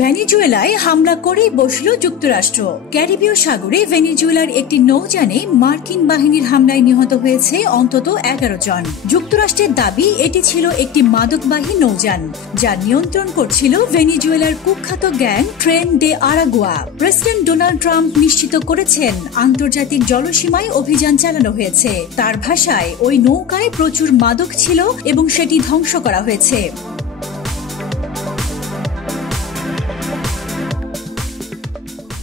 ভেনেজুয়েলায় হামলা করেই বসল যুক্তরাষ্ট্র। ক্যারিবীয় সাগরে ভেনেজুয়েলার একটি নৌযানে মার্কিন বাহিনীর হামলায় নিহত হয়েছে অন্তত 11 জন। যুক্তরাষ্ট্রের দাবি এটি ছিল একটি মাদকবাহী নৌযান, যা নিয়ন্ত্রণ করছিল ভেনেজুয়েলার কুখ্যাত gang Tren de Aragua. President Donald Trump নিশ্চিত করেছেন আন্তর্জাতিক জলসীমায় অভিযান চালানো হয়েছে। তার ভাষায়, ওই নৌকায় প্রচুর মাদক ছিল এবং সেটি ধ্বংস করা হয়েছে।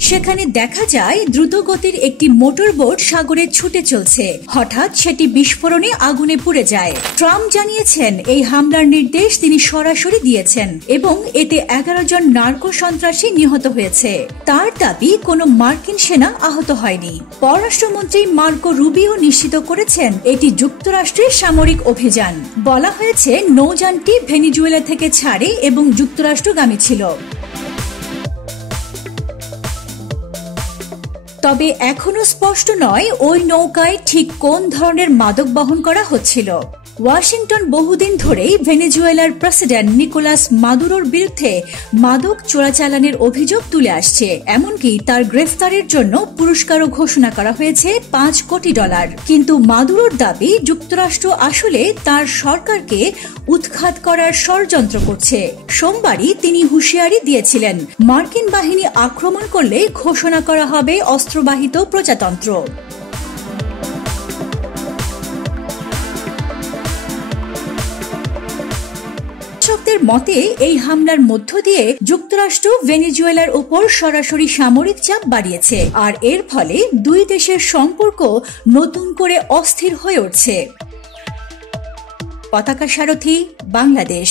সেখানে দেখা যায় দ্রুতগতির একটি মোটরবোট সাগরে ছুটে চলছে। হঠাৎ সেটি বিস্ফোরণে আগুনে পুড়ে যায়। ট্রাম্প জানিয়েছেন এই হামলার নির্দেশ তিনি সরাসরি দিয়েছেন এবং এতে 11 জন নার্কো সন্ত্রাসী নিহত হয়েছে। তার দাবি কোনো মার্কিন সেনা আহত হয়নি। পররাষ্ট্রমন্ত্রী মার্কো রুবিও নিশ্চিত করেছেন এটি যুক্তরাষ্ট্রের সামরিক অভিযান। বলা হয়েছে নৌযানটি ভেনেজুয়েলা থেকে ছাড়ে এবং যুক্তরাষ্ট্রগামী ছিল। তবে এখনো স্পষ্ট নয় ওই নৌকায় ঠিক কোন ধরনের মাদক বহন করা হচ্ছিল। ওয়াশিংটন বহুদিন ধরেই ভেনেজুয়েলার প্রেসিডেন্ট নিকোলাস মাদুরোর বিরুদ্ধে মাদক চোরাচালানের অভিযোগ তুলে আসছে। এমনকি তার গ্রেফতারের জন্য পুরস্কারও ঘোষণা করা হয়েছে $5 কোটি। কিন্তু মাদুরোর দাবি যুক্তরাষ্ট্র আসলে তার সরকারকে উৎখাত করার ষড়যন্ত্র করছে। সোমবারই তিনি হুঁশিয়ারি দিয়েছিলেন মার্কিন বাহিনী আক্রমণ করলে ঘোষণা করা হবে অস্ত্রবাহিত প্রজাতন্ত্র। বিশ্লেষকদের মতে এই হামলার মধ্য দিয়ে যুক্তরাষ্ট্র ভেনেজুয়েলার উপর সরাসরি সামরিক চাপ বাড়িয়েছে, আর এর ফলে দুই দেশের সম্পর্ক নতুন করে অস্থির হয়ে উঠছে। পতাকা সারথী, বাংলাদেশ।